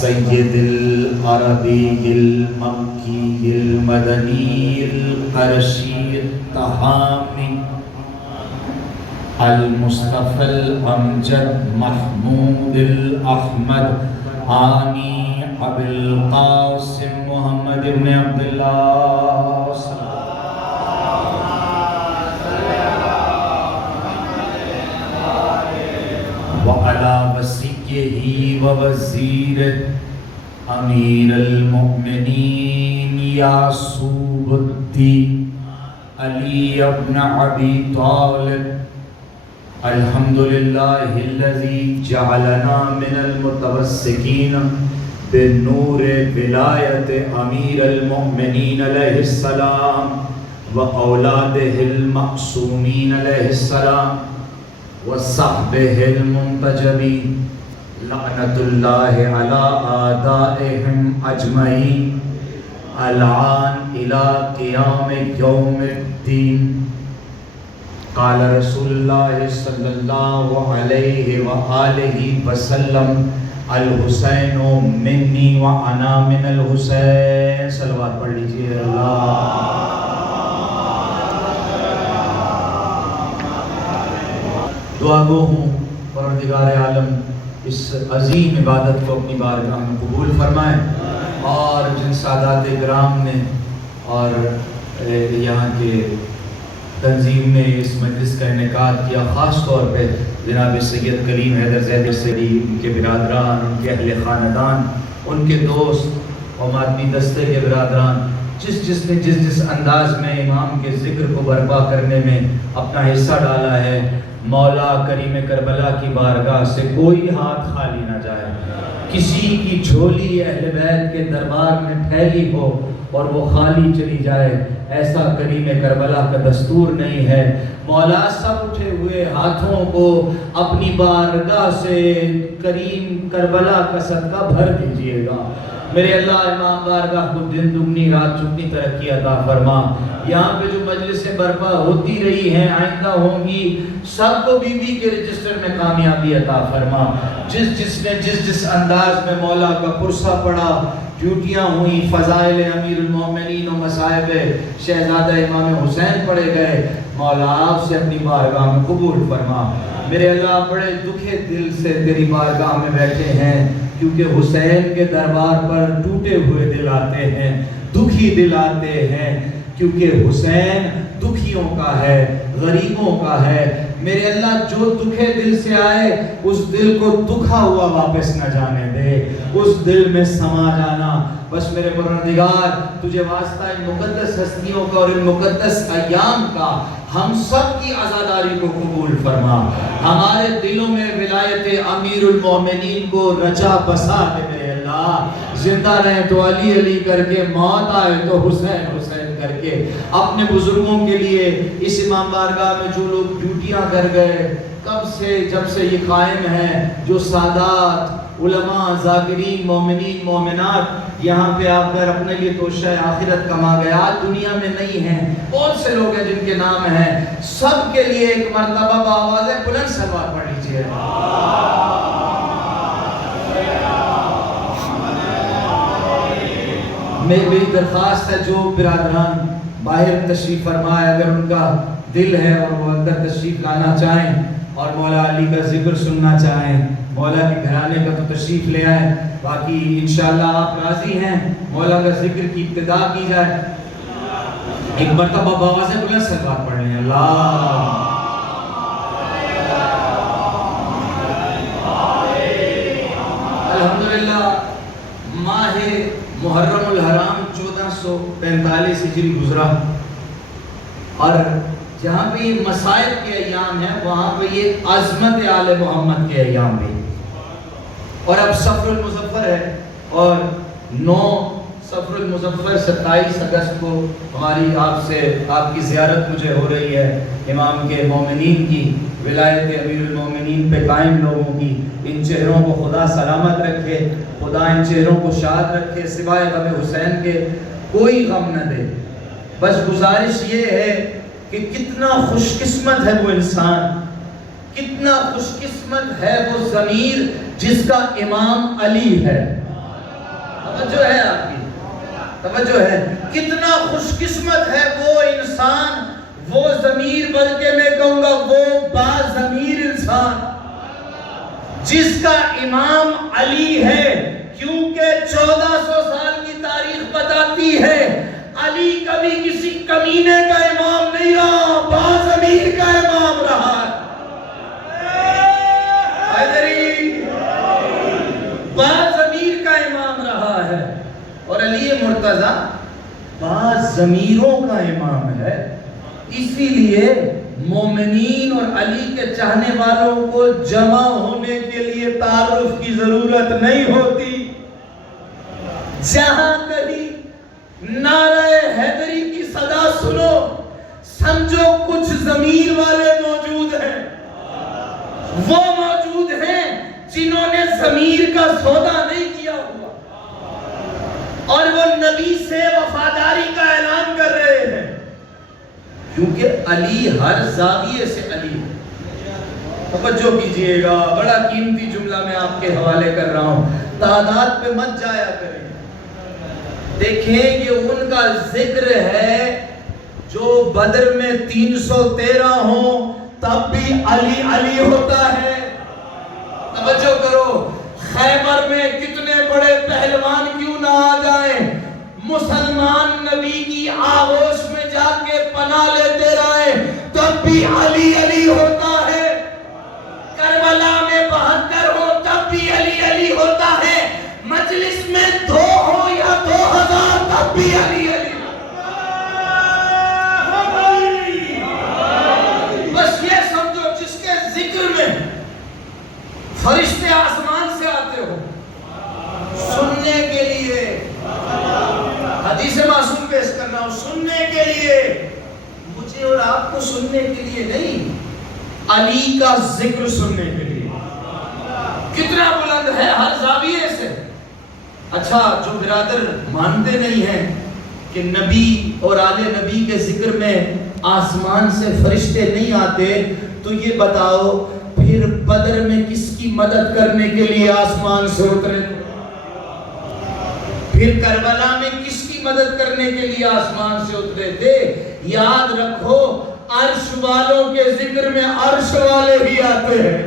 سید العربی المکی المدنی القرشی التہامی المصطفى الامجد محمود الاحمد آنی ابو القاسم محمد بن عبداللہ وعلى وصیہ ووزیر امیر المؤمنین یعصوب الدین علی ابن ابی طالب الحمدللہ الذی جعلنا من المتوسکین بنور ولایت امیر المؤمنین علیہ السلام و اولادہ المعصومین علیہ السلام و صحبہ المنتجبین لعنت اللہ علی اعدائہم اجمعین العان الى قیام یوم الدین قال رسول اللہ صلی اللہ علیہ وآلہ وسلم الحسین منی وانا من الحسین صلوات پڑھ لیجئے اللہ دعا گو ہوں پروردگار عالم اس عظیم عبادت کو اپنی بارگاہ میں قبول فرمائیں اور جن سادات کرام نے اور یہاں کے تنظیم نے اس مجلس کا انعقاد کیا، خاص طور پہ جناب سید کلیم حیدر زید سری، ان کے برادران، ان کے اہل خاندان، ان کے دوست اور مادنی دستے کے برادران، جس نے جس انداز میں امام کے ذکر کو برپا کرنے میں اپنا حصہ ڈالا ہے، مولا کریم کربلا کی بارگاہ سے کوئی ہاتھ خالی نہ جائے، کسی کی جھولی اہل بیت کے دربار میں پھیلی ہو اور وہ خالی چلی جائے، ایسا کریم کربلا کا دستور نہیں ہے۔ مولا سب اٹھے ہوئے ہاتھوں کو اپنی بارگاہ سے کریم کربلا کا صدقہ بھر دیجئے گا۔ میرے اللہ امام بارگاہ کو دن دگنی رات چگنی ترقی عطا فرما۔ یہاں پہ جو مجلسیں برپا ہوتی رہی ہیں، آئندہ ہوں گی، سب کو بی بی کے رجسٹر میں کامیابی عطا فرما۔ جس نے جس انداز میں مولا کا پرسہ پڑا، ڈیوٹیاں ہوئیں، فضائل امیر المومنین و مصائب شہزادہ امام حسین پڑھے گئے، مولا آپ سے اپنی بارگاہ میں قبول فرما۔ میرے اللہ بڑے دکھے دل سے تیری بارگاہ میں بیٹھے ہیں، کیونکہ حسین کے دربار پر ٹوٹے ہوئے دل آتے ہیں، دکھی دل آتے ہیں، کیونکہ حسین دکھیوں کا ہے، غریبوں کا ہے۔ میرے اللہ جو دکھے دل سے آئے اس دل کو دکھا ہوا واپس نہ جانے دے، اس دل میں سما جانا۔ بس میرے پروردگار تجھے واسطہ ان مقدس ہستیوں کا اور ان مقدس ایام کا ہم سب کی عزاداری کو قبول فرما۔ ہمارے دلوں میں ولایت امیر المومنین کو رچا بسا دے میرے اللہ۔ زندہ رہیں تو علی علی کر کے، موت آئے تو حسین حسین کر کے۔ اپنے بزرگوں کے لیے اس امام بارگاہ میں جو لوگ ڈیوٹیاں کر گئے، کب سے جب سے یہ قائم ہے، جو سادات علماء ذاکرین مومنین مومنات یہاں پہ آ کر اپنے لیے توشہ آخرت کما گیا، آج دنیا میں نہیں ہیں، بہت سے لوگ ہیں جن کے نام ہیں، سب کے لیے ایک مرتبہ بآواز بلند صلوات پڑھ لیجیے۔ میری درخواست ہے جو برادران باہر تشریف فرمائے، اگر ان کا دل ہے اور وہ اندر تشریف لانا چاہیں اور مولا علی کا ذکر سننا چاہیں، مولا کے گھرانے کا تو تشریف لے آئیں، باقی انشاءاللہ آپ راضی ہیں مولا کا ذکر کی ابتدا کی جائے۔ ایک مرتبہ بآواز بلند صلوات پڑھ لیں۔ اللہ الحمدللہ ماہ محرم الحرام 1445 ہجری گزرا، اور جہاں پہ یہ مصائب کے ایام ہیں وہاں پہ یہ عظمت آل محمد کے ایام بھی، اور اب صفر المظفر ہے، اور 9 صفر المظفر 27 اگست کو ہماری آپ کی زیارت مجھے ہو رہی ہے، امام کے مومنین کی، ولایت امیر المومنین پہ قائم لوگوں کی۔ ان چہروں کو خدا سلامت رکھے، خدا ان چہروں کو شاد رکھے، سوائے غم حسین کے کوئی غم نہ دے۔ بس گزارش یہ ہے کہ کتنا خوش قسمت ہے وہ انسان، کتنا خوش قسمت ہے وہ ضمیر جس کا امام علی ہے۔ توجہ ہے آپ کی؟ توجہ ہے؟ کتنا خوش قسمت ہے وہ انسان، وہ ضمیر، بلکہ میں کہوں گا وہ باضمیر انسان جس کا امام علی ہے، کیونکہ 1400 سال کی تاریخ بتاتی ہے علی کبھی کسی کمینے کا امام نہیں رہا، باضمیر کا امام رہا ہے، باضمیر کا امام رہا ہے، اور علی مرتضی باضمیروں کا امام ہے۔ اسی لیے مومنین اور علی کے چاہنے والوں کو جمع ہونے کے لیے تعارف کی ضرورت نہیں ہوتی۔ جہاں کہیں نعرہ حیدری کی صدا سنو، سمجھو کچھ ضمیر والے موجود ہیں، وہ موجود ہیں جنہوں نے ضمیر کا سودا نہیں کیا ہوا، اور وہ نبی سے وفاداری کا اعلان کر رہے ہیں، کیونکہ علی ہر زاویے سے علی ہے۔ توجہ کیجئے گا، بڑا قیمتی جملہ میں آپ کے حوالے کر رہا ہوں، تعداد پہ مت جایا کریں۔ دیکھیں کہ ان کا ذکر ہے جو بدر میں 313 ہوں تب بھی علی علی ہوتا ہے۔ توجہ کرو، خیبر میں کتنے بڑے پہلوان کیوں نہ آ جائیں، مسلمان نبی کی آغوش میں جا کے پناہ لیتے رہے تب بھی علی علی ہوتا ہے۔ کربلا میں 72 ہو تب بھی علی علی ہوتا ہے، مجلس میں 2 ہو یا 2000 تب بھی علی علی۔ بس یہ سمجھو جس کے ذکر میں فرشتے آسمان سے آتے ہو سننے کے لیے، حدیث معصوم پیش کر رہا ہوں، سننے کے لیے، مجھے اور آپ کو سننے کے لیے نہیں، علی کا ذکر سننے کے لیے۔ کتنا بلند ہے ہر زاویے سے۔ اچھا، جو برادر مانتے نہیں ہیں کہ نبی اور آل نبی کے ذکر میں آسمان سے فرشتے نہیں آتے، تو یہ بتاؤ پھر بدر میں کس کی مدد کرنے کے لیے آسمان سے اترے؟ پھر کربلا میں کس کی مدد کرنے کے لیے آسمان سے اترے تھے؟ یاد رکھو، عرش والوں کے ذکر میں عرش والے بھی آتے ہیں۔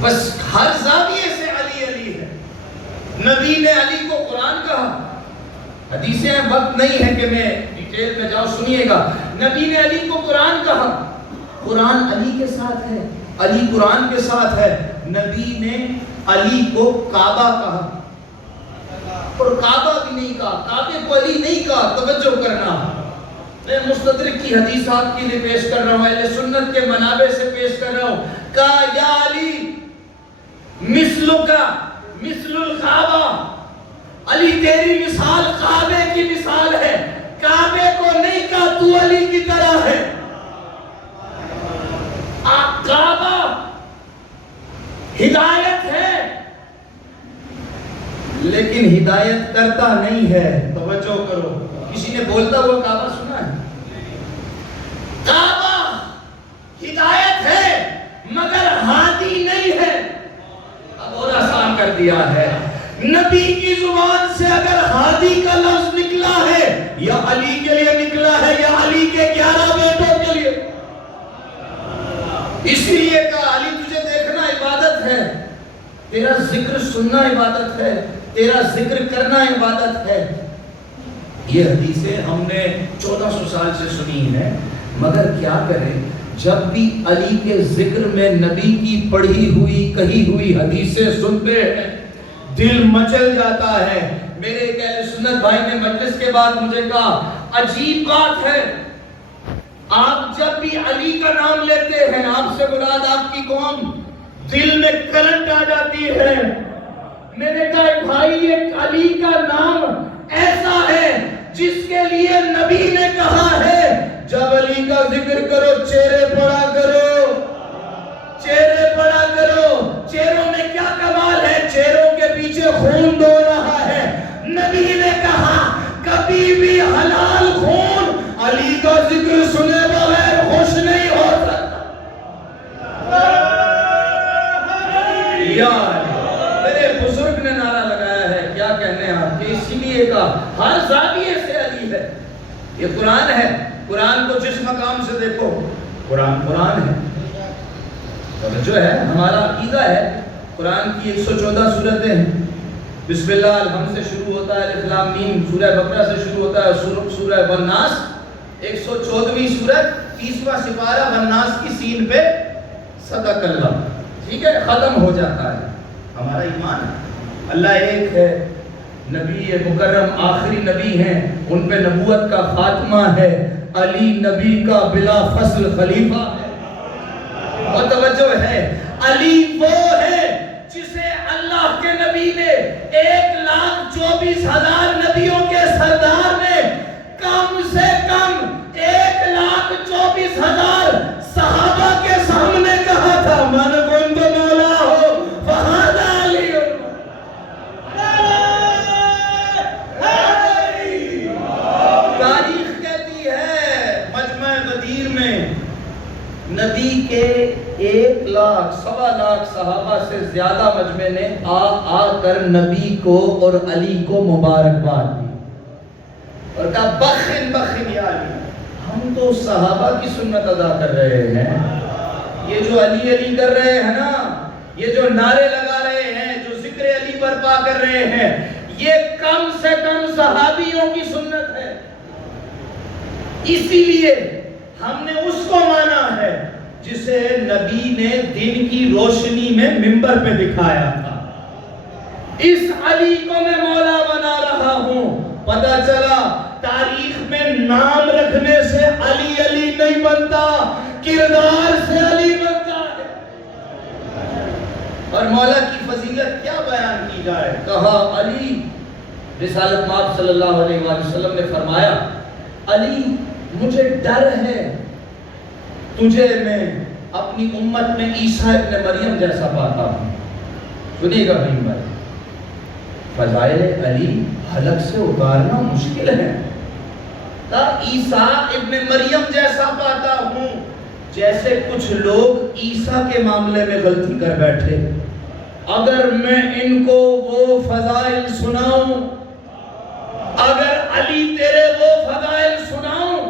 بس ہر زاویے سے علی علی ہے۔ نبی نے علی کو قرآن کہا، حدیثیں وقت نہیں ہے کہ میں ڈیٹیل میں جاؤں، سنیے گا، نبی نے علی کو قرآن کہا، قرآن علی کے ساتھ ہے، علی قرآن کے ساتھ ہے۔ نبی نے علی کو کعبہ کہا، اور کعبہ بھی نہیں کہا، کعبے کو علی نہیں کہا۔ توجہ کرنا، میں مستدرک کی حدیث آپ کے لیے پیش کر رہا ہوں، اہل سنت کے منابع سے پیش کر رہا ہوں۔ کہا یا علی مثلک مثل الکعبہ، علی تیری مثال کعبے کی مثال ہے، کعبے کو نہیں کہا تو علی کی طرح ہے۔ کعبہ ہدایت ہے لیکن ہدایت کرتا نہیں ہے۔ توجہ کرو، کسی نے بولتا ہوا کعبہ سنا ہے؟ کعبہ ہدایت ہے مگر ہادی نہیں ہے۔ اب اور آسان کر دیا ہے، نبی کی زبان سے اگر ہادی کا لفظ نکلا ہے یا علی کے لیے نکلا ہے یا علی کے 11 بیٹوں کے لیے۔ اسی لیے کہا علی تجھے دیکھنا عبادت ہے، تیرا ذکر سننا عبادت ہے، تیرا ذکر کرنا عبادت ہے۔ یہ حدیثیں ہم نے 1400 سال سے سنی ہیں، مگر کیا کریں، جب بھی علی کے ذکر میں نبی کی پڑھی ہوئی کہی ہوئی حدیثیں سنتے ہیں دل مچل جاتا ہے۔ میرے ایک اہل سنت بھائی نے مجلس کے بعد مجھے کہا عجیب بات ہے، آپ جب بھی علی کا نام لیتے ہیں، آپ سے مراد آپ کی قوم، دل میں کرنٹ آ جاتی ہے۔ میں نے کہا بھائی یہ علی کا نام ایسا ہے جس کے لیے نبی نے کہا ہے جب علی کا ذکر کرو چہرے پڑا کرو، چہرے پڑا کرو۔ چہروں میں کیا کمال ہے؟ چہروں کے پیچھے خون دو رہا ہے۔ نبی نے کہا کبھی بھی حلال خون علی کا ذکر سنے بغیر خوش نہیں ہو سکتا۔ میرے بزرگ نے نعرہ لگایا ہر زاویے سے علی ہے. یہ قرآن ہے. قرآن کو جس مقام سے دیکھو قرآن ہے. توجہ ہے, ہمارا عقیدہ ہے. قرآن کی 114 سورتیں ہیں. بسم اللہ الحمد سے شروع ہوتا ہے, الف لام میم سورہ بقرہ سے شروع ہوتا ہے, سورہ والناس 114ویں سورت 30واں سپارہ والناس کی سین پہ صدق اللہ, ٹھیک ہے, ختم ہو جاتا ہے. ہمارا ایمان ہے اللہ ایک ہے, نبی مکرم آخری نبی ہیں, ان پہ نبوت کا خاتمہ ہے, علی نبی کا بلا فصل خلیفہ ہے. اور توجہ ہے, علی وہ ہے جسے اللہ کے نبی نے 1,24,000 نبیوں کے سردار نے کم سے کم 1,24,000 صحابہ کے سامنے کہا تھا, من کنت مولا ہو فہذا علی. تاریخ کہتی ہے مجمع غدیر میں نبی کے 1,00,000 سوا لاکھ صحابہ سے زیادہ مجمع نے آ کر نبی کو اور علی کو مبارکباد دی اور کہا بخن بخن یا علی. ہم تو صحابہ کی سنت ادا کر رہے ہیں, یہ جو علی علی کر رہے ہیں نا, یہ جو نعرے لگا رہے ہیں, جو ذکر علی برپا کر رہے ہیں, یہ کم سے کم صحابیوں کی سنت ہے. اسی لیے ہم نے اس کو مانا ہے جسے نبی نے دن کی روشنی میں منبر پہ دکھایا تھا. اس علی کو میں مولا بنا رہا ہوں. پتہ چلا تاریخ میں نام رکھنے سے علی علی نہیں بنتا, کردار سے علی بنتا ہے. اور مولا کی فضیلت کیا بیان کی جائے, کہا علی, رسالت مآب صلی اللہ علیہ وآلہ وسلم نے فرمایا علی مجھے ڈر ہے تجھے میں اپنی امت میں عیسیٰ ابن مریم جیسا پاتا ہوں. سنیے گا بھائی بھائی, فضائل علی حلق سے اتارنا مشکل ہے. عیسیٰ ابن مریم جیسا پاتا ہوں, جیسے کچھ لوگ عیسیٰ کے معاملے میں غلطی کر بیٹھے. اگر میں ان کو وہ فضائل سناؤں, اگر علی تیرے وہ فضائل سناؤں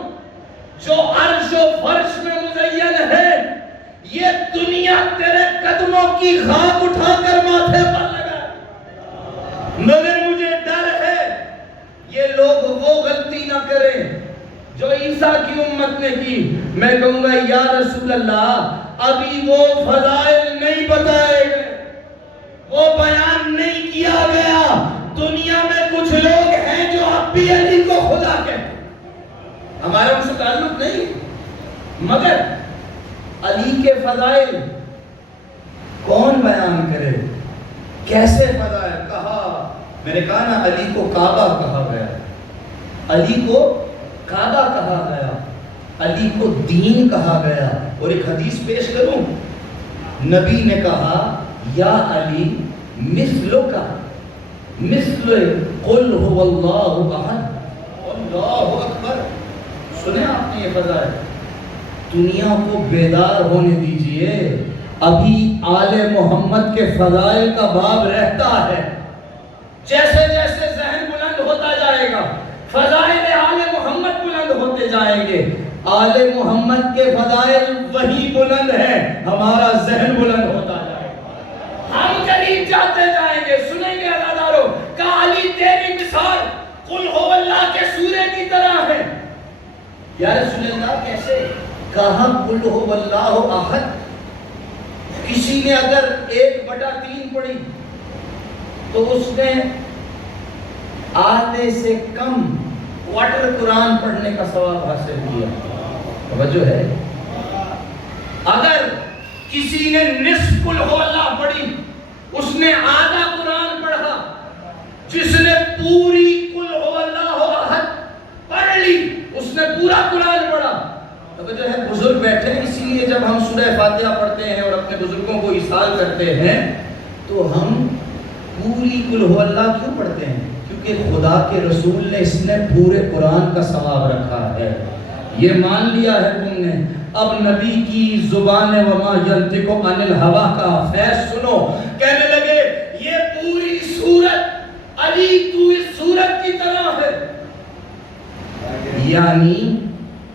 جو عرش و فرش میں مزین ہے, یہ دنیا تیرے قدموں کی خاک اٹھا کر ماتھے پر لگا. مگر مجھے ڈر ہے یہ لوگ وہ غلطی نہ کریں جو عیسیٰ کی امت نے کی. میں کہوں گا یا رسول اللہ ابھی وہ فضائل نہیں بتائے گئے, وہ بیان نہیں کیا گیا. دنیا میں کچھ لوگ ہیں جو اب بھی علی کو خدا کہتے ہیں, ہمارا ان سے تعلق نہیں, مگر علی کے فضائل کون بیان کرے, کیسے فضائل. کہا, میں نے کہا نا علی کو کعبہ کہا گیا, علی کو کعبہ کہا گیا, علی کو دین کہا گیا. اور ایک حدیث پیش کروں, نبی نے کہا یا علی مثلو کا مثل قل هو اللہ احد. اللہ اکبر. سنے آپ نے یہ فضائل, دنیا کو بیدار ہونے دیجئے, ابھی آل محمد کے فضائل کا باب رہتا ہے. جیسے جیسے ذہن بلند ہوتا جائے گا فضائل آل محمد بلند ہوتے جائیں گے. آل محمد کے فضائل وہی بلند ہیں, ہمارا ذہن بلند ہوتا جائے گا, ہم قریب جاتے جائیں گے. سنیں گے عزادارو, کہ علی تیری مثال قل هو اللہ کے سورے کی طرح ہے. یا رسول اللہ کیسے؟ کہا قل هو اللہ احد. کسی نے اگر 1/3 پڑھی تو اس نے آدھے سے کم کوارٹر قرآن پڑھنے کا ثواب حاصل کیا. توجہ ہے. اگر کسی نے نصف قل هو اللہ پڑھی, اس نے آدھا قرآن پڑھا. جس نے پوری قل هو اللہ احد پڑھ لی, اس نے پورا قرآن پڑھا. توجہ ہے. بزرگ بیٹھے ہیں, اسی لیے جب ہم سورہ فاتحہ پڑھتے ہیں اور اپنے بزرگوں کو ایصال کرتے ہیں تو ہم پوری قل هو اللہ کیوں پڑھتے ہیں؟ کیونکہ خدا کے رسول نے اس نے پورے قرآن کا ثواب رکھا ہے. یہ مان لیا ہے تم نے. اب نبی کی زبان وما ینطق عن الہوا کا فیض سنو. کہنے لگے یہ پوری سورت علی تو اس سورت کی طرح ہے. یعنی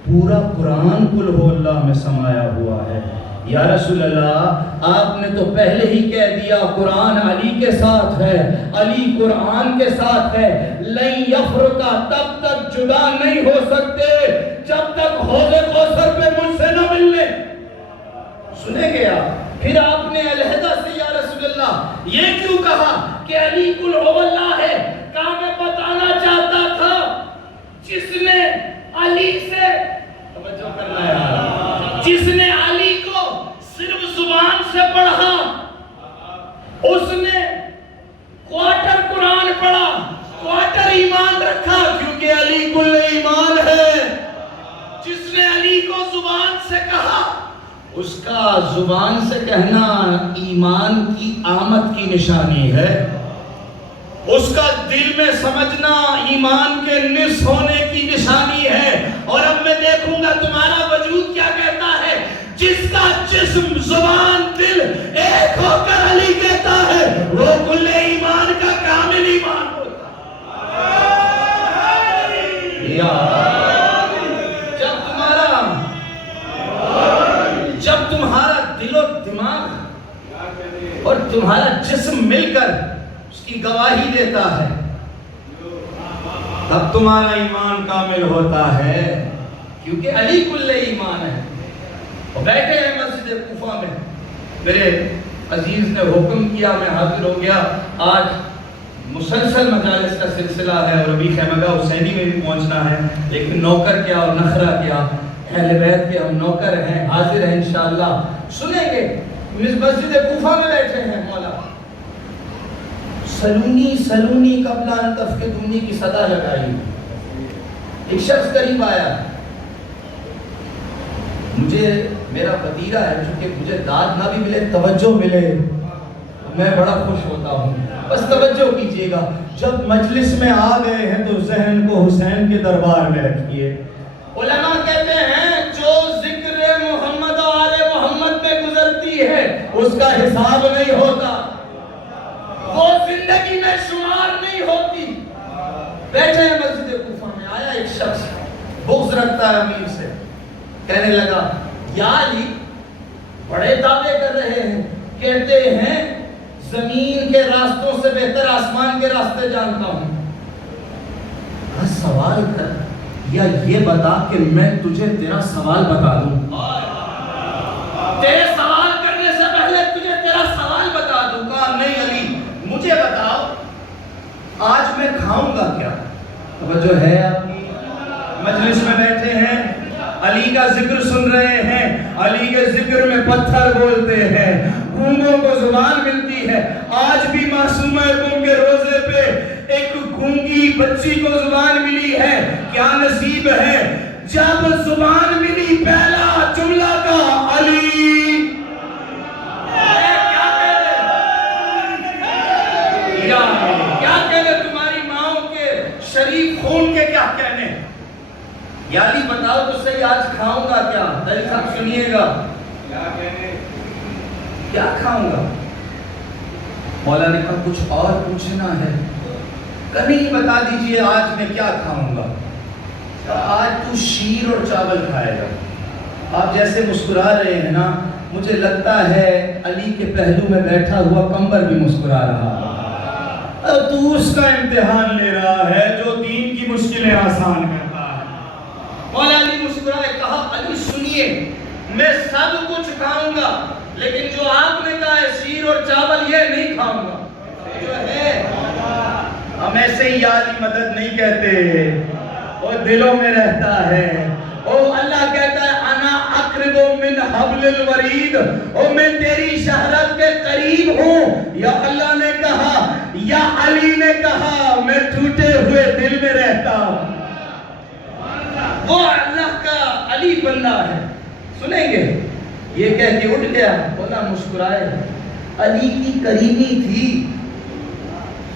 پورا قرآن قل ہو اللہ میں سمایا ہوا ہے۔ یا رسول اللہ آپ نے تو پہلے ہی کہہ دیا قرآن علی کے ساتھ ہے، علی قرآن کے ساتھ ہے، لن یفرقا، تب تک جدا نہیں ہو سکتے جب تک حوض کوثر پہ مجھ سے نہ مل لیں۔ سنیں گے آپ؟ پھر آپ نے علیحدہ سے یا رسول اللہ یہ کیوں کہا کہ علی قل ہو اللہ ہے؟ کہا میں بتانا چاہتا تھا جس نے علی سے، توجہ کرنا ہے، جس نے علی کو صرف زبان سے پڑھا، اس نے کوارٹر قرآن پڑھا، کوارٹر ایمان رکھا، کیونکہ علی کل ایمان ہے۔ جس نے علی کو زبان سے کہا، اس کا زبان سے کہنا ایمان کی آمد کی نشانی ہے، اس کا دل میں سمجھنا ایمان کے نصف ہونے کی نشانی ہے۔ اور اب میں دیکھوں گا تمہارا وجود کیا کہتا ہے۔ جس کا جسم زبان دل ایک ہو کر علی کہتا ہے، وہ کل ایمان کا کامل ایمان ہوتا ہے۔ جب تمہارا دل و دماغ اور تمہارا جسم مل کر اس کی گواہی دیتا ہے، تب تمہارا ایمان کامل ہوتا ہے، کیونکہ علی کل ایمان ہے۔ اور بیٹھے ہیں مسجد کوفہ میں، میرے عزیز نے حکم کیا، میں حاضر ہو گیا۔ آج مسلسل مجالس کا سلسلہ ہے اور ابھی خیمگاہ حسینی میں بھی پہنچنا ہے، لیکن نوکر کیا اور نخرہ کیا، اہل بیت کے ہم نوکر ہیں، حاضر ہیں انشاءاللہ۔ سنیں گے مسجد کوفہ میں بیٹھے ہیں، مولا سلونی سلونی قبل ان تفقدونی کی صدا لگائی۔ ایک شخص قریب آیا، مجھے میرا وطیرہ ہے، چونکہ مجھے داد نہ بھی ملے توجہ ملے میں بڑا خوش ہوتا ہوں، بس توجہ کیجئے گا۔ جب مجلس میں آ گئے ہیں تو ذہن کو حسین کے دربار میں رکھیے۔ علماء کہتے ہیں جو ذکر محمد و آل محمد پہ گزرتی ہے اس کا حساب نہیں ہوتا، وہ زندگی میں شمار نہیں ہوتی۔ بیٹھے ہیں مسجد کوفہ میں، آیا ایک شخص بغض رکھتا ہے امیر سے، کہنے لگا یا علی، بڑے دعوے کر رہے ہیں، کہتے ہیں زمین کے راستوں سے بہتر آسمان کے راستے جانتا ہوں، سوال کر یا یہ بتا کہ میں تجھے تیرا سوال بتا دوں، تیرے سوال کرنے سے پہلے تجھے تیرا سوال بتا دوں۔ کہا نہیں علی، مجھے بتاؤ آج میں کھاؤں گا کیا؟ توجہ ہے آپ کی؟ مجلس میں بیٹھے ہیں، علی کا ذکر سن رہے ہیں، علی کے ذکر میں پتھر بولتے ہیں، گونگوں کو زبان ملتی ہے۔ آج بھی معصومہ قوم کے روزے پہ ایک گونگی بچی کو زبان ملی ہے، کیا نصیب ہے جب زبان ملی پہلا جملہ کا علی۔ کیا کہنے تمہاری ماؤں کے شریف خون کے، کیا کہنے؟ یا علی بتاؤ تو صحیح آج کھاؤں گا کیا؟ دل صاحب سنیے گا، کیا کھاؤں گا؟ مولا نے کہا کچھ اور پوچھنا ہے؟ کہ نہیں بتا دیجئے آج میں کیا کھاؤں گا؟ آج تو شیر اور چاول کھائے گا۔ آپ جیسے مسکرا رہے ہیں نا، مجھے لگتا ہے علی کے پہلو میں بیٹھا ہوا کمبر بھی مسکرا رہا ہے۔ تو اس کا امتحان لے رہا ہے جو دین کی مشکلیں آسان کرتا ہے۔ مولا علی مسکرائے، کہا علی سنیے، میں سب کچھ کھاؤں گا، لیکن جو آپ نے کہا ہے شیر اور چاول، یہ نہیں کھاؤں گا۔ جو ہے ہم ایسے ہی یا علی مدد نہیں کہتے، وہ دلوں میں رہتا ہے۔ او اللہ کہتا ہے انا اقرب من حبل الورید، او میں تیری شہرت کے قریب ہوں۔ یا اللہ نے کہا، یا علی نے کہا، میں ٹوٹے ہوئے دل میں رہتا ہوں۔ وہ اللہ کا علی بندہ ہے۔ سنیں گے یہ کہہ کے اٹھ گیا، مولا مسکرائے، علی کی قریبی تھی،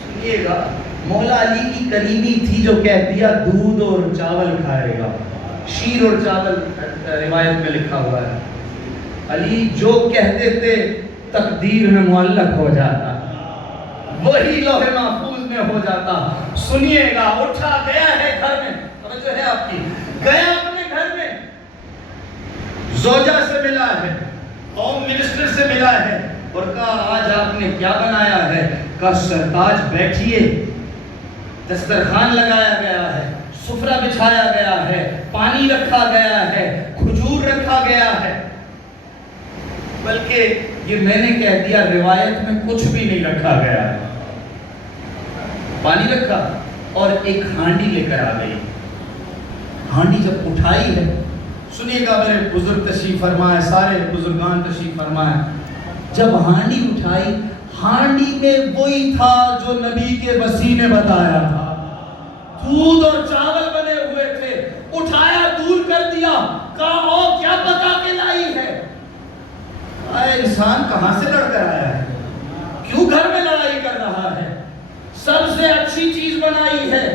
سنیے گا، مولا علی کی قریبی تھی جو کہہ دیا دودھ اور چاول کھائے گا، شیر اور چاول روایت میں لکھا ہوا ہے۔ علی جو کہتے تھے تقدیر میں معلق ہو جاتا، وہی لوح محفوظ میں ہو جاتا۔ سنیے گا، اٹھا گیا ہے گھر میں، توجہ ہے آپ کی، گیا اپنے گھر میں، زوجہ سے ملا ہے، ہوم منسٹر سے ملا ہے اور کہا آج آپ نے کیا بنایا ہے؟ کہا سرتاج بیٹھیے، دسترخوان لگایا گیا ہے، سفرہ بچھایا گیا ہے، پانی رکھا گیا ہے، کھجور رکھا گیا ہے، بلکہ یہ میں نے کہہ دیا روایت میں کچھ بھی نہیں رکھا گیا ہے، پانی رکھا اور ایک ہانڈی لے کر آ گئی۔ ہانڈی جب اٹھائی ہے، سنیے گا میرے بزرگ تشریف فرمائے، سارے بزرگان تشریف فرمائے، جب ہانڈی اٹھائی، ہانڈی میں وہی تھا جو نبی کے وسیع نے بتایا تھا، دودھ اور چاول بنے ہوئے تھے، اٹھایا دور کر دیا، کہا او کیا پکا کے لائی ہے؟ اے انسان کہاں سے لڑ کر آیا ہے؟ کیوں گھر میں لڑائی کر رہا ہے؟ سب سے اچھی چیز بنائی ہے،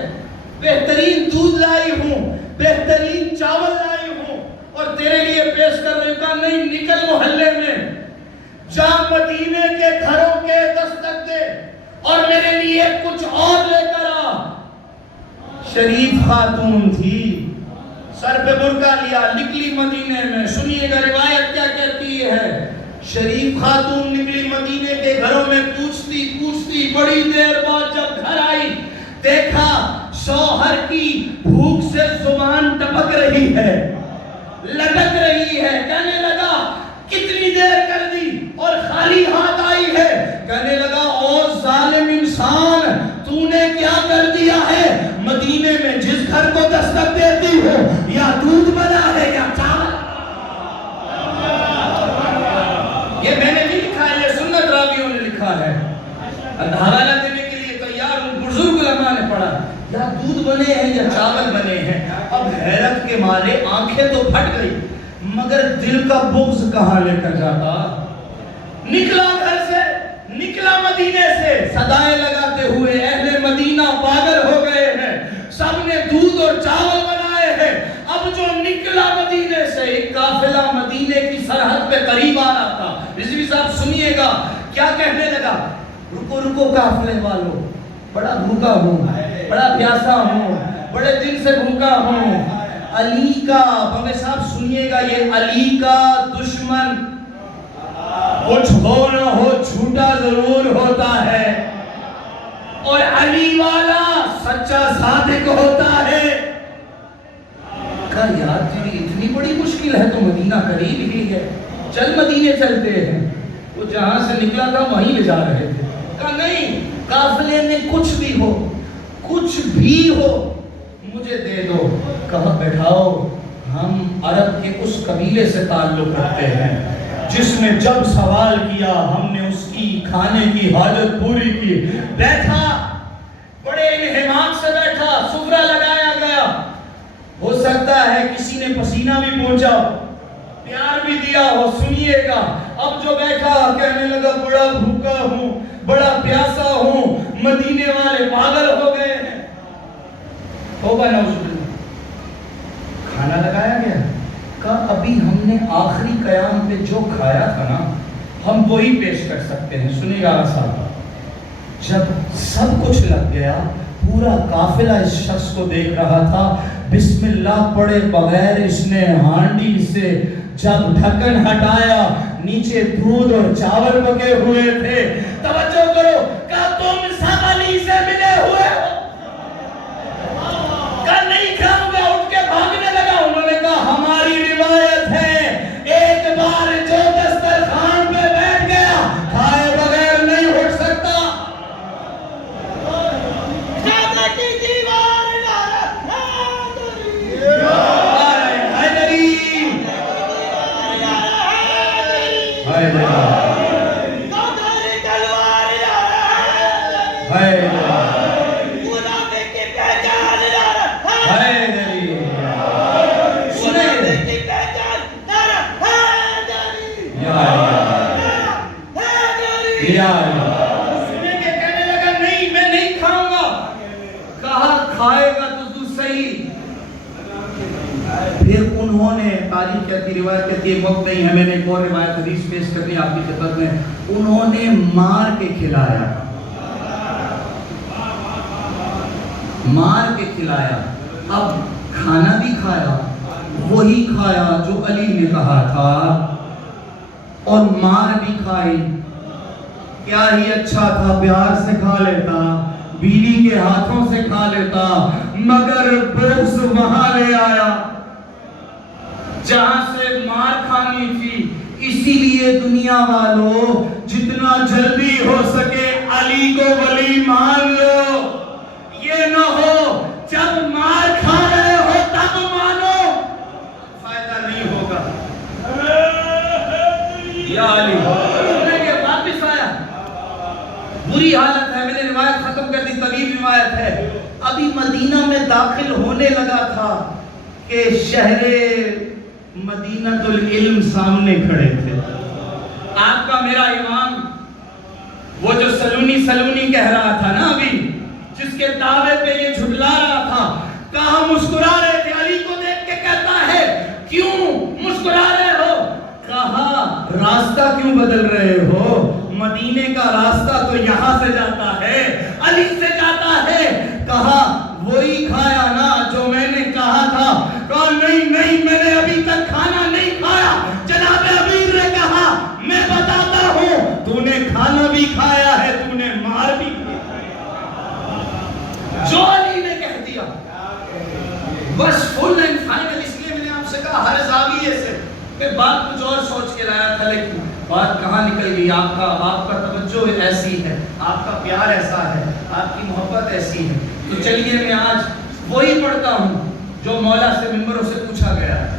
بہترین دودھ لائی ہوں، بہترین چاول لائی ہوں اور تیرے لیے پیش کر رہی ہوں۔ کہا نہیں، نکل محلے میں، جا مدینے کے گھروں کے دستک دے اور میرے لیے کچھ اور لے کر آ۔ شریف خاتون تھی، سر پہ برقع لیا، نکلی مدینے میں۔ سنیے گا روایت کیا کہتی ہے، شریف خاتون نکلی مدینے کے گھروں میں، پوچھتی پوچھتی بڑی دیر بعد جب گھر آئی، دیکھا شوہر کی بھوک سے زبان ٹپک رہی ہے، لٹک رہی ہے۔ کہنے لگا کتنی دیر کر دی اور خالی ہاتھ آئی ہے؟ کہنے لگا او ظالم انسان، تو نے کیا کر دیا ہے؟ مدینے میں جس گھر کو دستک دیتی ہو یا دودھ بنا ہے یا چاول۔ یہ میں نے نہیں لکھا ہے، یہ سنت راویوں نے لکھا ہے، حوالہ دینے کے لیے تیار ہوں، بزرگ علماء نے پڑھا، یا دودھ بنے ہیں یا چاول بنے ہیں۔ اب حیرت کے مارے آنکھیں تو پھٹ گئی، مگر دل کا بغض کہاں لے کر جاتا؟ نکلا گھر سے، نکلا مدینے سے، صدائیں لگاتے ہوئے اہل مدینہ پاگل ہو گئے ہیں، سب نے دودھ اور چاول بنائے ہیں۔ اب جو نکلا مدینے سے، ایک قافلہ مدینے کی سرحد پہ قریب آ رہا تھا، رضوی صاحب سنیے گا کیا کہنے لگا، رکو رکو قافلے والو، بڑا بھوکا ہوں، بڑا پیاسا ہوں، بڑے دن سے بھوکا ہوں، علی کا، بھائی صاحب سنیے گا، یہ علی کا دشمن کچھ ہو نہ ہو جھوٹا ضرور ہوتا ہے اور علی والا سچا صادق ہوتا ہے۔ کہا یار تیری اتنی بڑی مشکل ہے تو مدینہ قریب ہی ہے، چل مدینے چلتے ہیں۔ وہ جہاں سے نکلا تھا وہیں لے جا رہے تھے۔ کہا نہیں، قافلے میں کچھ بھی ہو، کچھ بھی ہو مجھے دے دو۔ کہا بیٹھاؤ، ہم عرب کے اس قبیلے سے تعلق رکھتے ہیں جس نے جب سوال کیا ہم نے اس کی کھانے کی حاجت پوری کی۔ بیٹھا، بڑے انہمام سے بیٹھا، سفرہ لگایا گیا، ہو سکتا ہے کسی نے پسینہ بھی پہنچا ہو، پیار بھی دیا ہو۔ سنیے گا اب جو بیٹھا کہنے لگا بڑا بھوکا ہوں، بڑا پیاسا ہوں، مدینے والے پاگل ہو گئے ہیں۔ توبہ نعوذ باللہ۔ کھانا لگایا گیا، کہا ابھی ہم نے آخری قیام پہ جو کھایا تھا نا ہم وہی پیش کر سکتے ہیں۔ سنیے گا صاحب، جب سب کچھ لگ گیا، پورا قافلہ اس شخص کو دیکھ رہا تھا، بسم اللہ پڑھے بغیر اس نے ہانڈی سے جب ڈھکن ہٹایا، نیچے دودھ اور چاول پکے ہوئے تھے۔ توجہ کرو، کہا تم سب علی سے ملے ہوئے ہو؟ کہا نہیں کھاؤں گا، اٹھ کے بھاگنے لگا۔ انہوں نے کہا ہماری روایت ہے ایک بار جو دسترخوان پہ بیٹھ گیا کھائے بغیر نہیں اٹھ سکتا۔ کہنے لگا نہیں میں نہیں کھاؤں گا۔ کہا کھائے گا تو صحیح۔ پھر انہوں نے، تاریخ کہتی، روایت کہتی ہے، وقت نہیں ہے، میں نے ایک اور روایت حدیث پیش کرنی آپ کی خدمت میں، انہوں نے مار کے کھلایا، مار کے کھلایا۔ اب کھانا بھی کھایا، وہی کھایا جو علی نے کہا تھا، اور مار بھی کھائی۔ کیا ہی اچھا تھا، پیار سے کھا لیتا، بیوی کے ہاتھوں سے کھا لیتا، مگر بغض وہاں لے آیا جہاں سے مار کھانی تھی۔ اسی لیے دنیا والوں، جتنا جلدی ہو سکے علی کو ولی مان لو۔ یہ نہ ہو جب مار کھا رہے ہو تب مانو، فائدہ نہیں ہوگا۔ یا علی واپس آیا، بری حالت ہے، میں نے روایت ختم کر دی، طویل روایت ہے۔ ابھی مدینہ میں داخل ہونے لگا تھا کہ شہر مدینہ العلم سامنے کھڑے تھے۔ آپ کا میرا امام، وہ جو سلونی کہہ رہا تھا نا ابھی، جس کے دعوے پہ یہ جھٹلا رہا تھا، کہاں مسکرا رہے تھے، علی کو دیکھ کے کہتا ہے کیوں مسکرا رہے ہو؟ کہا راستہ کیوں بدل رہے ہو؟ مدینے کا راستہ تو یہاں سے جاتا ہے، علی سے جاتا ہے۔ کہا وہی کھایا نا جو میں نے کہا تھا؟ کہا نہیں میں نے ابھی تک کھانا نہیں کھایا۔ جناب امیر نے کہا میں بتاتا ہوں، تو نے کھانا بھی کھایا ہے، تو نے مار بھی کھایا، جو علی نے کہہ دیا بس فل اینڈ فائنل۔ اس لیے میں نے آپ سے کہا ہر زاویے سے، میں بات کچھ اور سوچ کے لایا تھا، لیکن بات کہاں نکل گئی۔ آپ کا توجہ ایسی ہے، آپ کا پیار ایسا ہے، آپ کی محبت ایسی ہے۔ تو چلیے میں آج وہی پڑھتا ہوں جو مولا سے منبروں سے پوچھا گیا ہے۔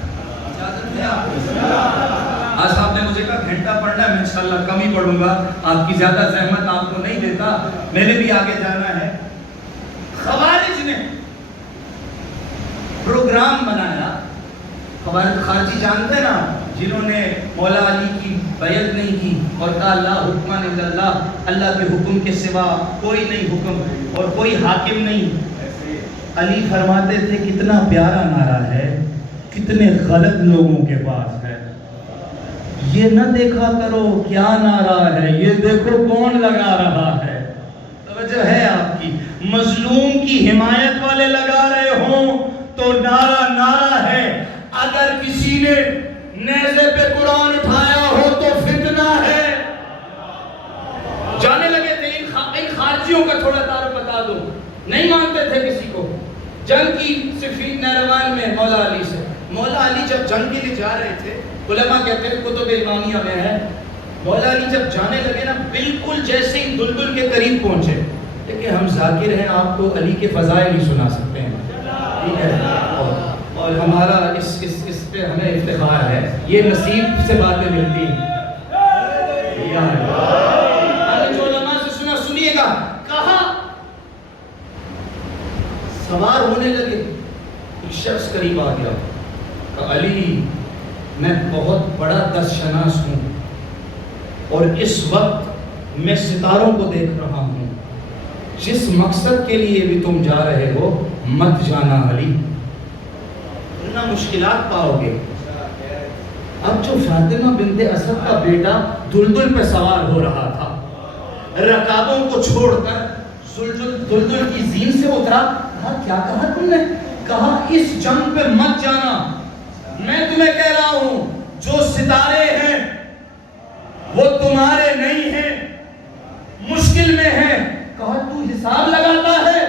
اجازت ہے آپ کو؟ آج آپ نے مجھے کہا گھنٹہ پڑھنا ہے، میں انشاءاللہ کم ہی پڑھوں گا، آپ کی زیادہ زحمت آپ کو نہیں دیتا، میں نے بھی آگے جانا ہے۔ خوارج نے پروگرام بنایا، خوارج خارجی جانتے ہیں نا، جنہوں نے مولا علی کی بیعت نہیں کی اور کہا لا حکم الا اللہ، اللہ کے حکم کے سوا کوئی نہیں حکم اور کوئی حاکم نہیں۔ علی فرماتے تھے کتنا پیارا نعرہ ہے، کتنے غلط لوگوں کے پاس ہے۔ یہ نہ دیکھا کرو کیا نعرہ ہے، یہ دیکھو کون لگا رہا ہے۔ توجہ ہے آپ کی، مظلوم کی حمایت والے لگا رہے ہوں تو نعرہ ہے، اگر کسی نے نیزے پہ قرآن اٹھایا ہو تو فتنہ ہے۔ جانے لگے تھے ان خارجیوں کا تھوڑا تعارف بتا دو، نہیں مانتے تھے کسی کو۔ جنگ کی صفین نہروان میں مولا علی سے، مولا علی جب جنگ کے لیے جا رہے تھے، علماء کہتے ہیں کتب امامیہ میں ہے، مولا علی جب جانے لگے نا، بالکل جیسے ہی دلدل کے قریب پہنچے، کہ ہم ذاکر ہیں، آپ کو علی کے فضائل ہی سنا سکتے ہیں، ٹھیک ہے، اور ہمارا اس پہ ہمیں افتخار ہے، یہ نصیب سے باتیں ملتی ہیں۔ جو علماء سے سنا، سنیے گا، کہا سوار ہونے لگے، ایک شخص قریب آ گیا، کہا علی میں بہت بڑا دس شناس ہوں اور اس وقت میں ستاروں کو دیکھ رہا ہوں، جس مقصد کے لیے بھی تم جا رہے ہو مت جانا علی، ورنہ مشکلات پاؤ گے۔ اب جو فاطمہ بنت اسد کا بیٹا دلدل پہ سوار ہو رہا تھا، رکابوں کو چھوڑ کر دلدل کی زین سے اترا، کہا کیا کہا تم نے؟ کہا اس جنگ پہ مت جانا، میں تمہیں کہہ رہا ہوں جو ستارے ہیں وہ تمہارے نہیں ہیں، مشکل میں ہیں۔ کہا تو حساب لگاتا ہے،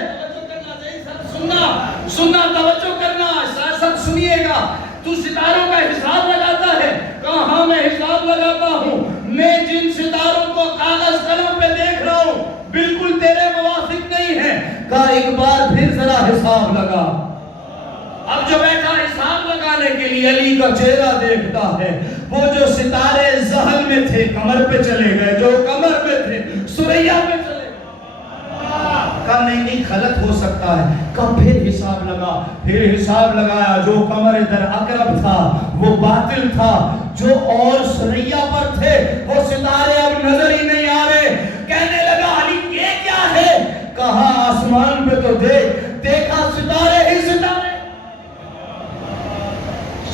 سننا توجہ کرنا، سب سنیے گا، تو ستاروں کا حساب لگاتا ہے؟ کہا ہاں میں حساب لگاتا ہوں، میں جن ستاروں کو کاغذ قلم پہ دیکھ رہا ہوں بالکل تیرے موافق نہیں ہے۔ کہا ایک بار پھر ذرا حساب لگا۔ اب جو بیٹھا حساب لگانے کے لیے علی کا چہرہ دیکھتا ہے، وہ جو ستارے زحل میں تھے کمر پہ چلے گئے، جو کمر پہ تھے سریا پہ چلے گئے۔ کہا نہیں غلط ہو سکتا ہے۔ کہا پھر حساب لگا، پھر حساب لگایا، جو کمر در اقرب تھا وہ باطل تھا، جو اور سریا پر تھے وہ ستارے اب نظر ہی نہیں آ رہے۔ کہنے لگا علی یہ کیا ہے؟ کہا آسمان پہ تو دیکھا ستارے ہی ستارے،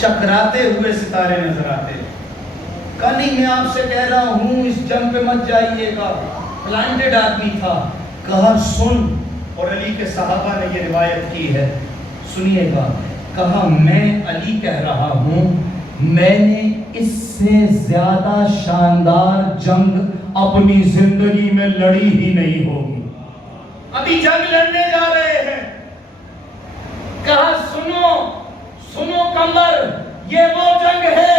چکراتے ہوئے ستارے نظر آتے۔ کہا نہیں میں آپ سے کہہ رہا ہوں اس جنگ پہ مت جائیے گا، بلائنڈڈ آدمی تھا۔ کہا سن، اور علی کے صحابہ نے یہ روایت کی ہے، سنیے گا۔ کہا میں علی کہہ رہا ہوں میں نے اس سے زیادہ شاندار جنگ اپنی زندگی میں لڑی ہی نہیں ہوگی، ابھی جنگ لڑنے جا رہے ہیں۔ کہا سنو سنو کمر، یہ وہ جنگ ہے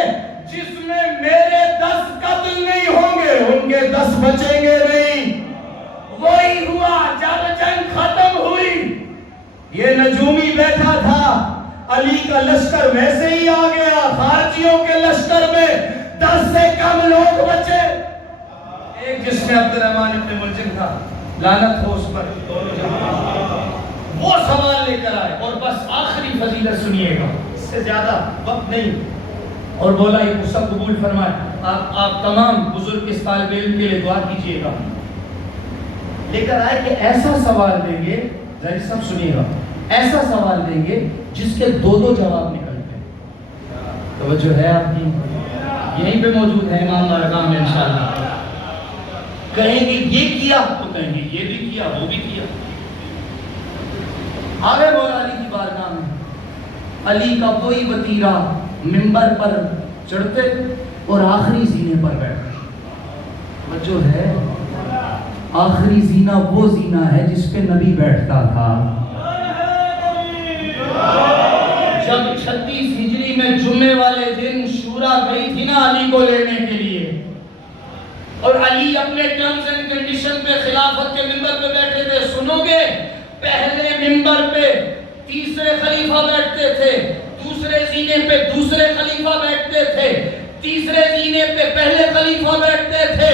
جس میں میرے 10 قتل نہیں ہوں گے، ان کے 10 بچیں گے نہیں۔ وہی ہوا جب جنگ ختم ہوئی، یہ نجومی بیٹھا تھا، علی کا لشکر ویسے ہی آ گیا، خارجیوں کے لشکر میں 10 سے کم لوگ بچے، ایک جس میں عبد الرحمن ابن ملجم تھا، لعنت ہو اس پر، وہ سوال لے کر آئے، اور بس آخری فضیلت سنیے گا، اس سے زیادہ وقت نہیں، اور بولا یہ غصہ قبول فرمائے، آپ تمام بزرگ اس طالب علم کے لیے دعا کیجئے گا۔ لے کر آئے کہ ایسا سوال دیں گے، ذرا سب سنیے گا، ایسا سوال دیں گے جس کے 2 جواب نکلتے ہیں۔ توجہ ہے آپ کی؟ یہیں پہ موجود ہے امام بارگاہ میں انشاءاللہ۔ کہیں گے یہ کیا تو کہیں گے یہ بھی کیا وہ بھی کیا۔ آگے مولا علی کی بارگاہ میں علی کا کوئی وطیرہ منبر پر چڑھتے اور آخری زینے پر بیٹھتے۔ توجہ ہے، آخری زینہ وہ زینہ ہے جس پہ نبی بیٹھتا تھا۔ جب 36 ہجری میں جمعے والے دن شورا گئی تھی نا علی کو لینے کے لیے، اور علی اپنے ٹرمز اینڈ کنڈیشن پہ خلافت کے منبر پہ بیٹھے تھے، سنو گے پہلے منبر پہ تیسرے خلیفہ بیٹھتے تھے، دوسرے زینے پہ دوسرے خلیفہ بیٹھتے تھے، تیسرے زینے پہ پہلے خلیفہ بیٹھتے تھے،